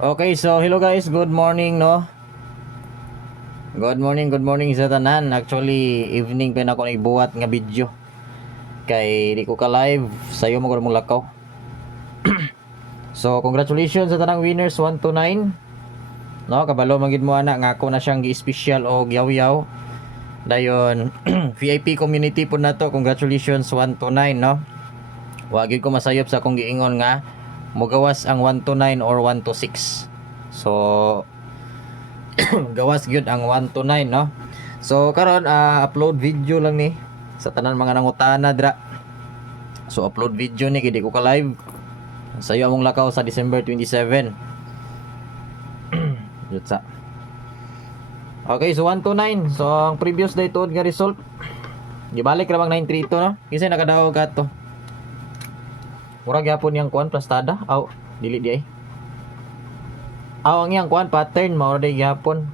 Okay, so hello guys, good morning no. Good morning sa tanan. Actually, evening pa na ako ibuhat nga video. Kay di ko ka live, sayo mo ko mong lakaw. So, congratulations sa tanang winners 1 to 9. No, kabalo magid mo ana nga ako na siyang gi-special o yaw-yaw. Dayon VIP community po na to. Congratulations 1 to 9 no. Wa gyud ko masayop sa akong giingon nga mogawas ang 1 to 9 or 1 to 6. So gawas gyud ang 1 to 9 no. So karon upload video lang ni sa tanan mga nangutana dra. So upload video ni kay di ko ka live. Sayo among lakaw sa December 27. Yutsa. Okay, so 1 to 9. So ang previous day tuod nga result gibalik ra bang 932 no. Kisay nakadaog ato. Murag gyapon yang kuan plastada. Aw, dili di ay. Aw ang yang kuan pattern mao day gyapon.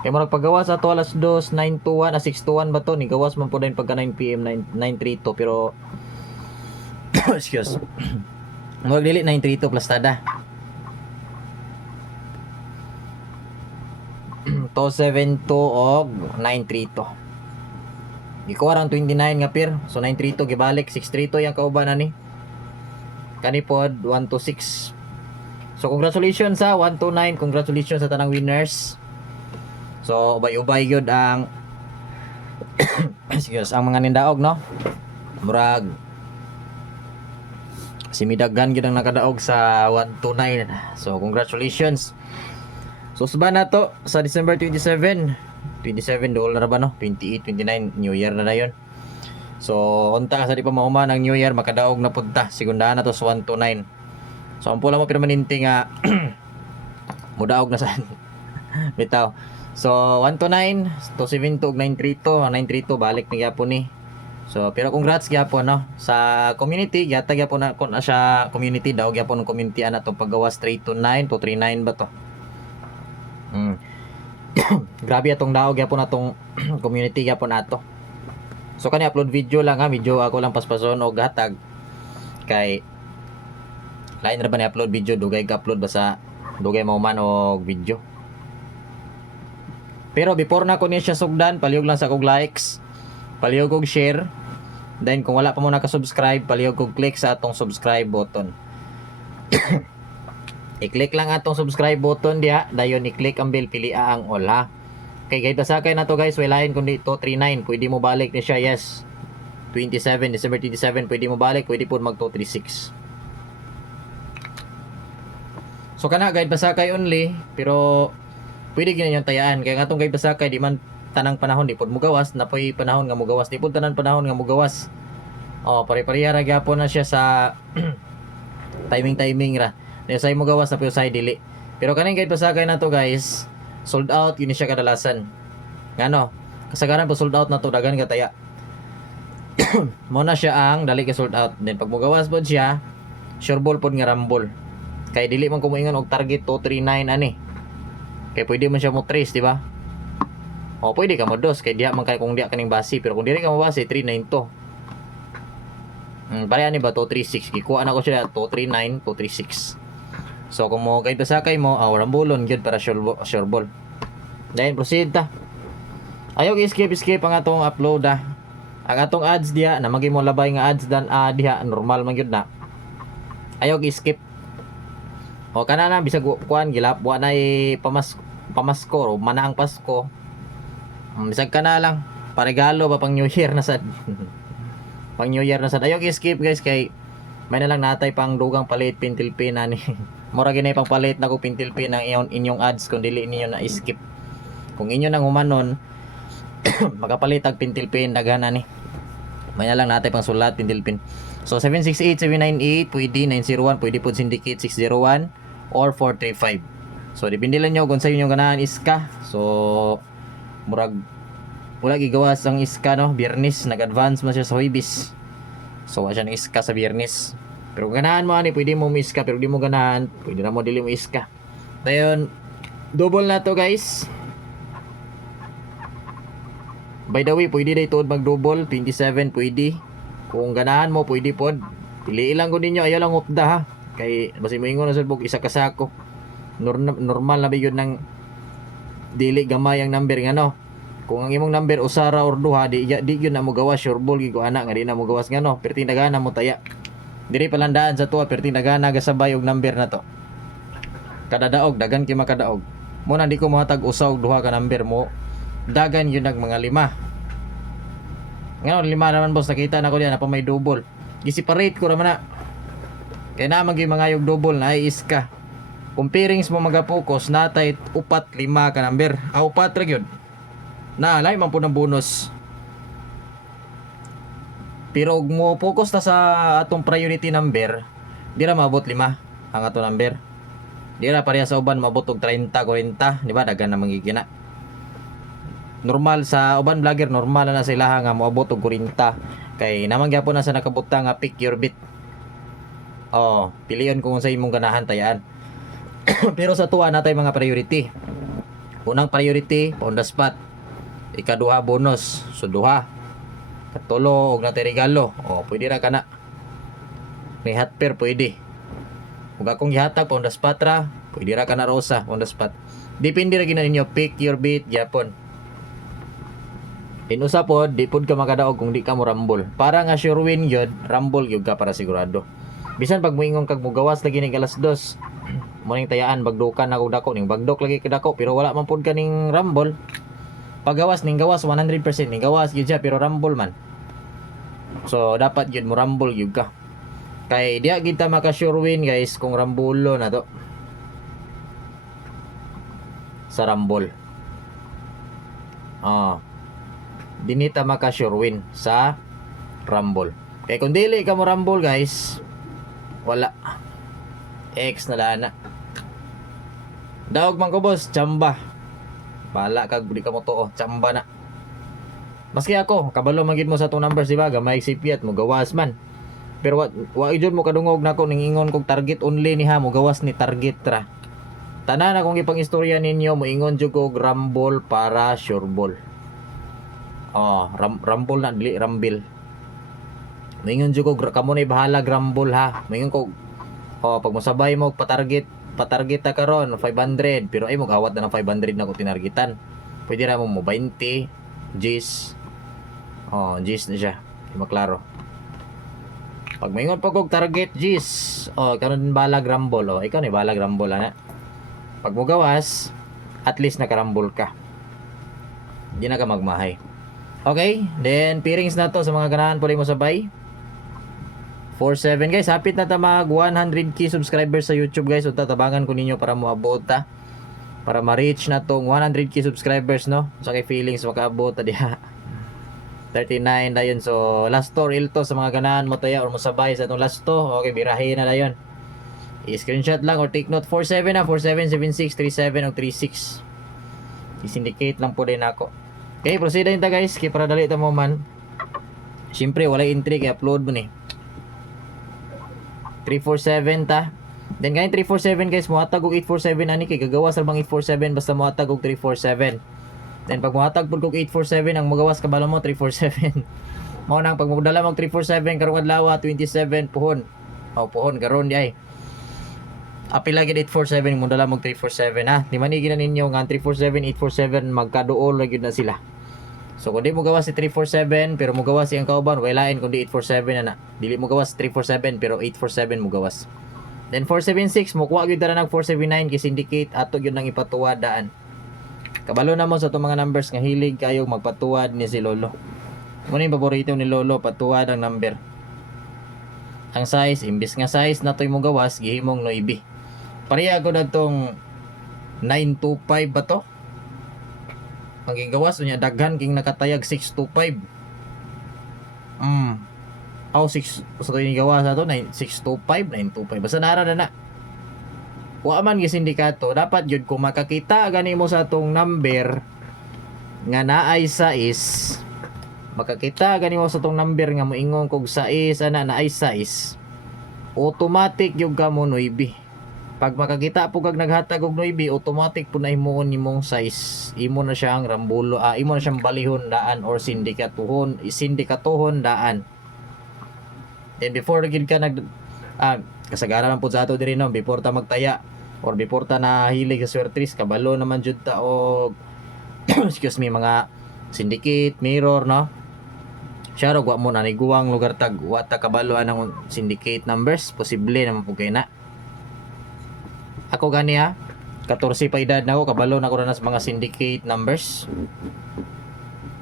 Kay murag paggawas ato alas 2, 921 621 ba to ni gawas man pud din pagka 9 PM 932 pero excuse. Murag dili 932 plastada. 272 og 932. Iko arang 29 nga pir. So 932 gibalik 632 yang kauban ani. Kani pod 1 to 6. So congratulations sa 1 to 9. Congratulations sa tanang winners. So ubay-ubay gyud ang excuse, ang mga nindaog no. Murag si Midaggan gyud ang nakadaog sa 1 to 9. So congratulations. So suba na to sa December 27 dool na ba no? 28, 29, New Year na yun. So, unta ka sa di pa mauman ang New Year, makadaog na punta. Sigundahan na to sa 1 to 9. So, ang pula mo permanente nga mudaog na sa bitaw. So, 1 to 9, 272, 932. Ang 932, balik ni gyapon ni. So, pero congrats gyapon no? Sa community, yata gyapon na kung siya community daw, gyapon ng community ana tong paggawas 3 to 9, 239 ba to? Grabe atong daog gyapon atong community gyapon ato. So kani upload video lang ha, medyo ako lang paspason og hatag kay lain ra ba ni upload video dugay ka upload basta dugay mao man og video. Pero before na ko niya siya sugdan, palihog lang sa kog likes, palihog kog share. Then kung wala pa mo naka-subscribe, palihog kog click sa atong subscribe button. I-click lang atong subscribe button diha, dayon i-click ang bell, pili ang all ha. Okay, guys, basakay na to guys, walain kundi 239, pwede mo balik ni siya, yes. 27, December 27, pwede mo balik, pwede po mag 236. So kana guys, basakay only, pero pwede gina yung tayaan. Kaya nga itong guys, basakay, di man tanang panahon, di po mugawas, na po panahon nga mugawas, di po tanang panahon nga mugawas. O, pare-pareha ra gyapon na siya sa timing ra. Say mo gawas na po say dili. Pero kaning guide pasakay na to guys, sold out yun siya kadalasan. Ngano? Kasagaran po sold out na to dagan ka taya. Mo na siya ang dali ka sold out. Then pag mo gawas pod siya, sure ball pod nga rambol. Kay dili man ko moingon og target 239 ani. Kay pwede man siya mo trace, di ba? O pwede ka mo dos kay diha man kay kung diha kaning basi, pero kung dili ka mo basi 392. Pareha ni ba 236? Gikuha na ko siya 239, 236. So kung mo kay pasakay mo, rambolon gyud para sure ball. Then proceed ta. Ayaw skip ang atong upload ha. Ang atong ads diha na magi mo labay nga ads dan diha normal man gyud na. Ayaw skip. O kana na bisag kuan gilap wa na pamasko o mana ang Pasko. Bisag kana lang paregalo ba pang New Year na sad. Pang New Year na sad. Ayaw skip guys kay may na lang natay pang dugang palit pintilpin ani. Mura ginay pang palit na ko pintilpin ang inyong ads kung dili niyo na skip. Kung inyo nang humanon magapalit ag pintilpin daghan ani. May na lang natay pang sulat pintilpin. So 768 798 pwede 901 pwede pud syndicate 601 or 435. So depende lang nyo kung sa inyong ganahan iska. So murag wala gigawas ang iska no, Biyernes nag-advance man siya sa Huwebes. So wa siya ng iska sa Biyernes. Pero kung ganahan mo ani, pwede mo iska, pero di mo ganahan, pwede na mo dili mo iska. Dayon, double na to guys. By the way, pwede day tuod mag-double, 27 pwede. Kung ganahan mo, pwede pod. Pili lang ko ninyo, ayaw lang upda ha. Kay basi moingon na sulbog isa ka sako. Normal na bigod ng dili gamay ang number nga no. Kung ang imong number usara or duha di gyud na mo gawas sure ball gyud ko ana nga di na mo gawas nga no. Perting dagana mo taya. Diri palandaan sa tuwa perting dagana gasabay og number na to. Kada daog dagan kay makadaog. Mo na di ko mohatag usa og duha ka number mo. Dagan yun ang mga 5. Ngayon 5 naman boss nakita na ko diyan na pa may double. Gi-separate ko naman na. Kaya naman yung mga yung double na ay iska. Kung pairings mo magapokus, natay 4-5 ka number. 4 ra yun. Alay man po ng bonus. Pero kung mo focus na sa atong priority number, di na maabot 5 ang atong number. Di na pareha sa uban maabot og 30, 40, di ba? Dagan na magigina. Normal sa uban vlogger, normal na sila nga moabot og 40. Kay naman gyapon na sa nakabuta nga pick your beat. Oh, piliyon kung sa imong ganahan tayaan. Pero sa tuwa natay mga priority. Unang priority, on the spot. Ikaduha bonus, so duha. Katulo og natay regalo. Oh, pwede ra kana. May hot pair pwede. Ug akong gihatag on the spot ra, pwede ra kana rosa on the spot. Depende ra gina ninyo pick your beat gyapon. Inusa pod, di pod ka makadaog kung di ka mo rumble. Para nga sure win yun, rumble yun ka para sigurado. Bisan pag moingon kag mugawas lagi ning alas 2. Morning tayaan bagdukan ako dako ning bagdok lagi kadako pero wala man pod kaning rumble. Pagawas ning gawas 100% ning gawas gyud siya pero rumble man. So dapat gyud mo rumble gyud ka. Kay diya kita maka sure win guys kung rambulo na to. Sa rumble. Dinita maka sure win sa rumble. Kay kung dili ka mo rumble guys, wala. X na dana. Daog man ko boss, chamba. Bala kag di ka mo tuo, chamba na. Maski ako, kabalo magid mo sa tong numbers di ba? Gamay sipiat mo gawas man. Pero wa jud mo kadungog nako ning ingon kog target only ni ha mo gawas ni target ra. Tanan akong ipang-istorya ninyo mo ingon jud kog rumble para sure ball. Rumble na dili rumble. Mingon jud kog kamo na bahala rumble ha. Mingon kog pag mosabay mo patarget ta karon 500 pero ay mo gawat na ng 500 na ko tinargetan. Pwede ra mo 20 G's. G's na siya. Di maklaro. Pag mingon pa kog target G's, karon din balag rumble ikaw ni balag rumble ana. Pag mo gawas, at least nakarumble ka. Di na ka magmahay. Okay, then pairings na to sa mga ganahan pwede mo sabay. 47 guys, hapit na ta mag 100k subscribers sa YouTube guys. So tatabangan ko ninyo para moabot ta. Para ma-reach na tong 100k subscribers no. So kay feelings makaabot ta diha. 39 dayon. So last to reel to sa mga ganahan mo taya or mo sabay sa tong last to. Okay, birahin na dayon. I-screenshot lang or take note 47 na 47 76 37 o 36. I-syndicate lang po din ako. Okay, proceed din ta guys. Kaya para dali ta mo man. Siyempre wala entry kaya upload mo ni. 347 ta. Then ganyan 347 guys, muhatag og 847 ani kay gagawas ra bang 847 basta muhatag og 347. Then pag muhatag pud og 847 ang magawas kabalo mo 347. Mao nang pag magdala mo 347 karong adlaw 27 puhon. Puhon karon di ay. Apil lagi 847 mo dala mo 347 ha. Di man gina ninyo nga 347 847 magkaduol lagi na sila. So kung di mo gawas si 347 pero mo gawas siyang kauban, walain kung di 847 na. Dili mo gawas 347 pero 847 mo gawas. Then 476 mo kuha gyud dara nag 479 kay syndicate ato gyud nang ipatuwad daan. Kabalo na mo sa itong mga numbers nga hilig kayo magpatuwad ni si Lolo. Muna yung paborito ni Lolo, patuwad ang number. Ang size, imbis nga size na ito'y mo gawas, gihimong 9. Pareha ko na itong 925 ba to? Ang gigawas niya daghan king nakatayag 625. 6 sa to ni gawas ato 625 925 basta nara na. Wa man gi sindikato dapat jud kung makakita gani mo sa atong number nga naay sais. Makakita gani mo sa atong number nga moingon kog sais ana naay sais. Automatic jud ka mo 9. Pag makakita po kag naghatag og 9, automatic po na himuon nimong size. Imo na siyang rambulo, imo na siyang balihon daan or sindikatuhon daan. Then before gid ka Kasagaran man pud sa ato diri no before ta magtaya or before ta nahilig sa swertris kabalo naman jud ta og excuse me mga syndicate mirror no. Siya ro wa mo na niguwang lugar tag wa ta kabalo ang syndicate numbers posible naman pud kay na. Ako gani ha 14 pa edad na ako kabalo na ko na sa mga syndicate numbers.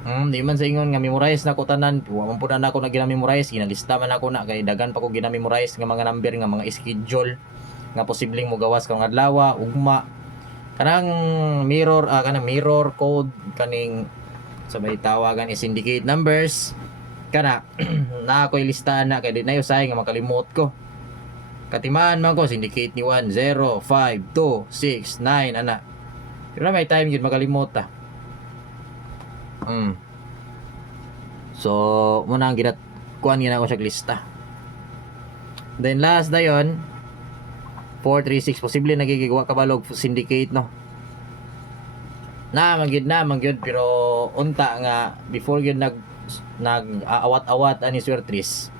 Di man sa ingon nga memorize na ko tanan, wa man pud na ako na gina-memorize, ginalista man ako na kay dagan pa ko gina-memorize nga mga number nga mga schedule nga posibleng mogawas karong adlaw, ugma. Kanang mirror, kanang mirror code kaning sabay tawagan is syndicate numbers. Kana na ako listahan na kay di na usay nga makalimot ko. Katimaan man ko syndicate ni 1 0 5 2 6 9 ana. Pero may time gyud makalimot ta. So, muna ang kuhan gina ko siya lista. Then last dayon 436 posible nagigigwa kabalog syndicate no. Na mangyud pero unta nga before gyud nag-awat-awat ani swertris.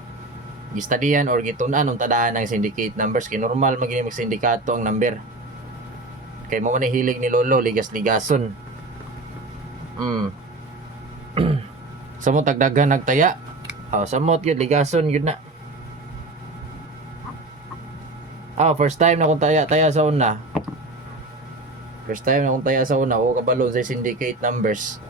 Gistadian or gitun-an unta daan ang syndicate numbers kay normal magini mag sindikato ang number. Kay mo man hilig ni lolo ligas-ligason. Samot tagdagan nagtaya. Samot yun ligason yun na. First time na akong taya sa una. First time na akong taya sa una. O kabalo sa syndicate numbers.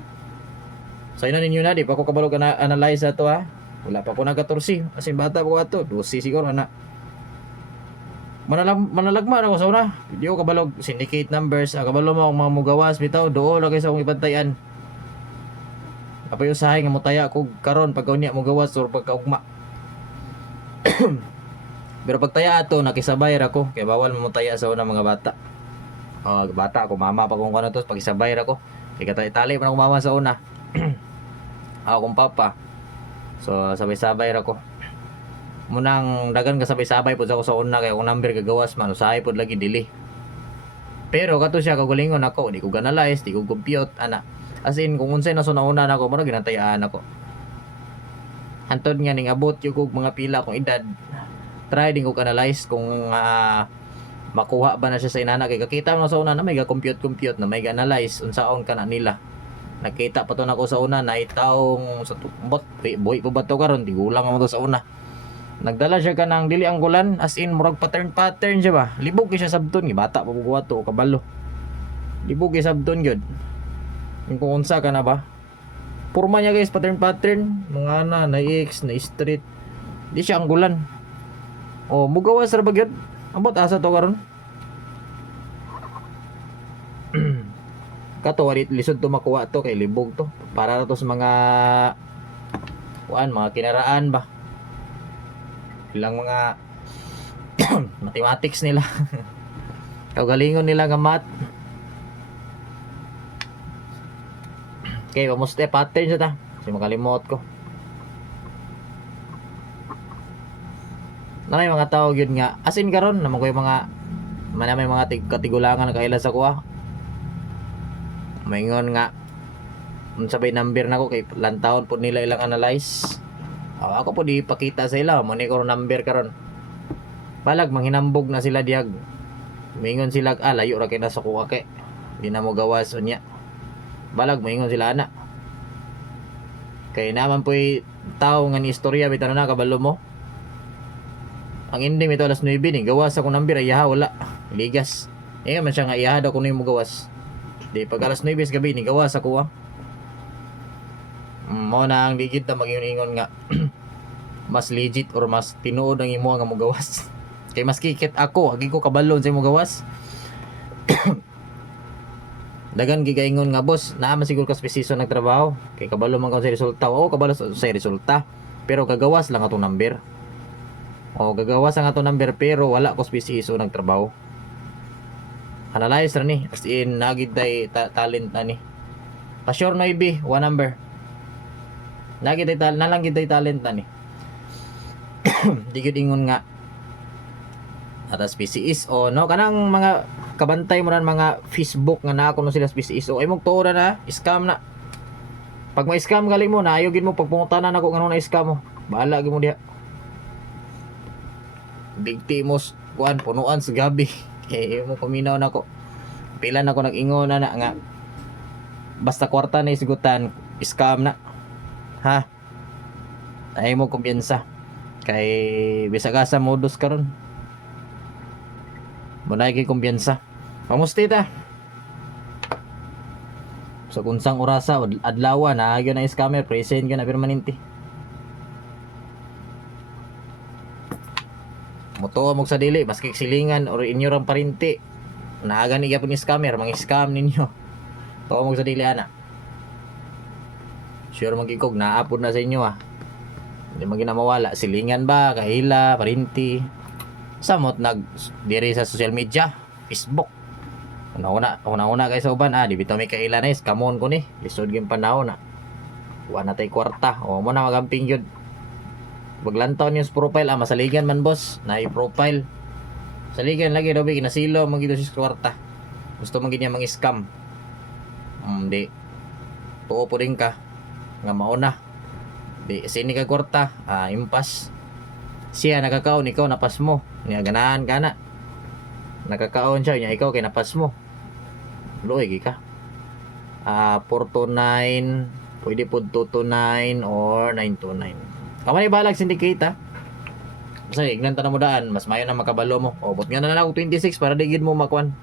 So yun na ninyo na. Di pa ako kabalo analyze na to ha. Wala pa ako nag-14. Kasi bata po ato. 12 siguro na. Manalagma na ako sa una. Hindi ako kabalo syndicate numbers. Kabalo mo akong mga mugawas. Bitaw doon lagi sa akong ibantayan. Apayo sahay nga motaya ko karon pagka unya mo gawas or pagkaugma. Pero pagtaya ato nakisabay ra ko kay bawal mo taya sa una mga bata. Bata ako mama pa kung kano to pagisabay ra ko. Kay katay-tali pa ako mama sa una. Akong papa. So sabay-sabay ra ko. Munang dagan ka sabay-sabay pud ako sa una kay akong number gagawas man usahay pud lagi dili. Pero kato siya kagalingon ako, di ko analyze, di ko compute ana. As in, kung unsay na sunauna na ako, marag ginatayaan ako. Hantod nga ning abot yung mga pila akong edad. Try din ko analyze kung makuha ba na siya sa inana. Kaya kakita mo sa una na may ga-compute na may ga-analyze unsaon ka na nila. Nakita pa to na ko sa una na itaong sa bot. Boy po ba to karon? Di gulang mo to sa una. Nagdala siya ka ng dili anggulan. As in, murag pattern siya ba? Libog siya sabton. Bata pa bukuha to, kabalo. Libog siya sabton yun. Yung kung unsa ka na ba purma niya guys pattern mga na X na street di siya anggulan mugawas ra bagyod ambot asa to karon kato walit lisod to makuha to kay libog to para to sa mga mga kinaraan ba ilang mga mathematics nila kagalingon nila nga math. Okay, pamusta pattern siya ta. Kasi makalimot ko. Na may mga tao yun nga. As in karon naman ko yung mga may mga katigulangan na kaila sa kuha. Maingon nga sabay number na ko kay lantaon po nila ilang analyze. Ako po di pakita sa ila. Muna ko number karon. Balag manghinambog na sila diag. Maingon sila layo ra kay na sa kuha kay. Di na mo gawas unya. Balag moingon sila ana. Kay naman po'y tao nga ni istorya bitaw na kabalo mo. Ang ending ito alas 9 ni gawas ako number ay wala. Ligas. Man siya nga iyaha daw kuno mo gawas. Di pag alas 9 gabi ni gawas ako mo na ang ligid na mag-ingon nga mas legit or mas tinuod ang imo nga mo gawas. Kay mas kikit ako, agi ko kabalon sa imo gawas. Dagan gigaingon nga boss, naa siguro ka spesisyon nagtrabaho. Kay kabalo man ka sa resulta. Kabalo sa resulta. Pero gagawas lang atong number. Gagawas ang atong number pero wala ko spesisyon nagtrabaho. Analyze ra ni. As in nagid day talent na ni. Pa-sure no ibi, one number. Nagid day talent na ni. Di gyud ingon nga atas PCS no kanang mga kabantay mo ran mga Facebook nga naa kuno sila sa PCS ay mong tuora na scam na pag may scam gali mo na ayogin mo pagpungutanan ako ngano na scam mo bahala gyud mo diha big timos kuan punuan sa gabi. Kay mo paminaw nako. Pila na ko nag-ingon na nga basta kwarta na isigutan, scam na. Ha? Ay mo kumpiyansa. Kay bisag asa modus karon. Munay kay kumpiyansa. Pamusti ta. Sa kunsang orasa adlaw na agyo na scammer present ka na permanente. Moto mo sa dili maski silingan or inyo rang parinti. Naaga ni gyapon ni scammer, mga scam ninyo. To mo sa dili ana. Sure magikog naapod na sa inyo ah. Hindi man ginamawala silingan ba, kahila, parinti. Samot nag diri sa social media, Facebook. Una kay sa uban di bitaw may kaila na is kamon ko ni. Lisod gyud panahon na. Wa na tay kwarta. O mo na magamping gyud. Baglantaw niyo sa profile masaligan man boss, na i-profile. Saligan lagi daw ginasilo mo gito sa kwarta. Gusto man gid niya mga scam. Di. Tuo po rin ka nga mauna. Di sini ka kwarta, impas. Siya nakakaon ikaw napas mo. Niya ganahan ka na. Nakakaon siya, niya ikaw kay napas mo. Luoy ka. 429, pwede po 229 or 929. Kamay balag syndicate ha. Basta ignan ta na mo daan, mas mayo na makabalo mo. O but nga na lang 26 para digid mo makuan.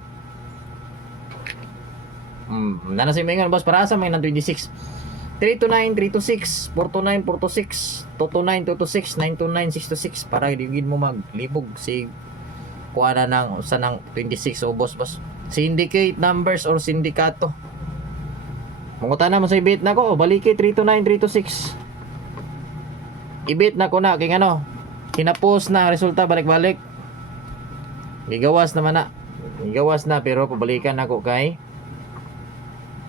Nana si Mengon boss para sa may nang 26. 329, 326, 429, 426, 229, 226, 929, 626 para digid mo maglibog si kuha na ng usa ng 26 o boss. Syndicate numbers or sindikato. Mangutan na mo sa ibit na ko, baliki 329, 326. Ibit na ko na kay ano, kinapos na ang resulta balik-balik. Gigawas naman na. Gigawas na pero pabalikan ako kay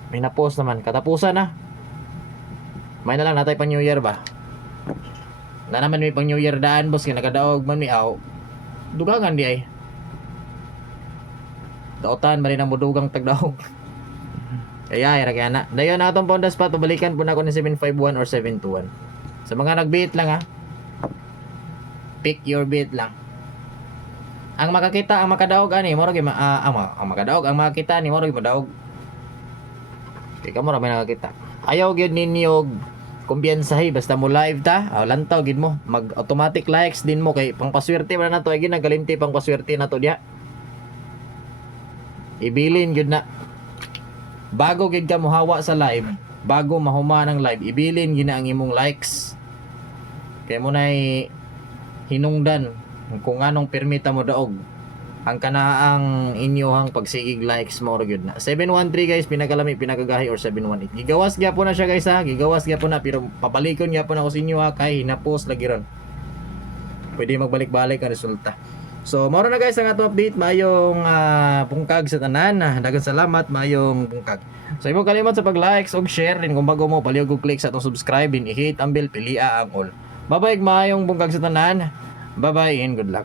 may na-post naman, katapusan na. May na lang natay pang New Year ba? Na naman may pang New Year daan boss kay nakadaog man mi aw. Dugangan di ay. Dautan bali nang budugang tagdaog. Kaya ra kaya na. Dayon na atong ponda spot pabalikan po na ako ni 751 or 721. Sa mga nag-beat lang ha. Pick your beat lang. Ang makakita ang makadaog ani mo ra gyud ang makadaog ang makakita ni mo ra gyud madaog. Di ka mo ra may nakakita. Ayaw gyud ninyo kumpiyansahi basta mo live ta. Lantaw gid mo mag automatic likes din mo kay pangpaswerte man na to ay ginagalimti pangpaswerte na to diha. Ibilin gyud na. Bago gid ka mohawa sa live, bago mahuma ng live, ibilin gina ang imong likes. Kay mo nay hinungdan kung anong permita mo daog ang kanaang inyohang pagsigig likes mo gyud na. 713 guys pinakalami pinakagahi or 718. Gigawas gyapon na siya guys ha, gigawas gyapon na pero pabalikon gyapon ako sa inyo ha kay hinapos lagi ron. Pwede magbalik-balik ang resulta. So, mao na guys ang ato update mayong pungkag sa tanan. Daghang salamat mayong pungkag. So, imo kalimot sa pag-likes ug share din kung bago mo palihog og click sa atong subscribe din i-hit ang bell pilia ang all. Bye-bye mayong pungkag sa tanan. Bye-bye and good luck.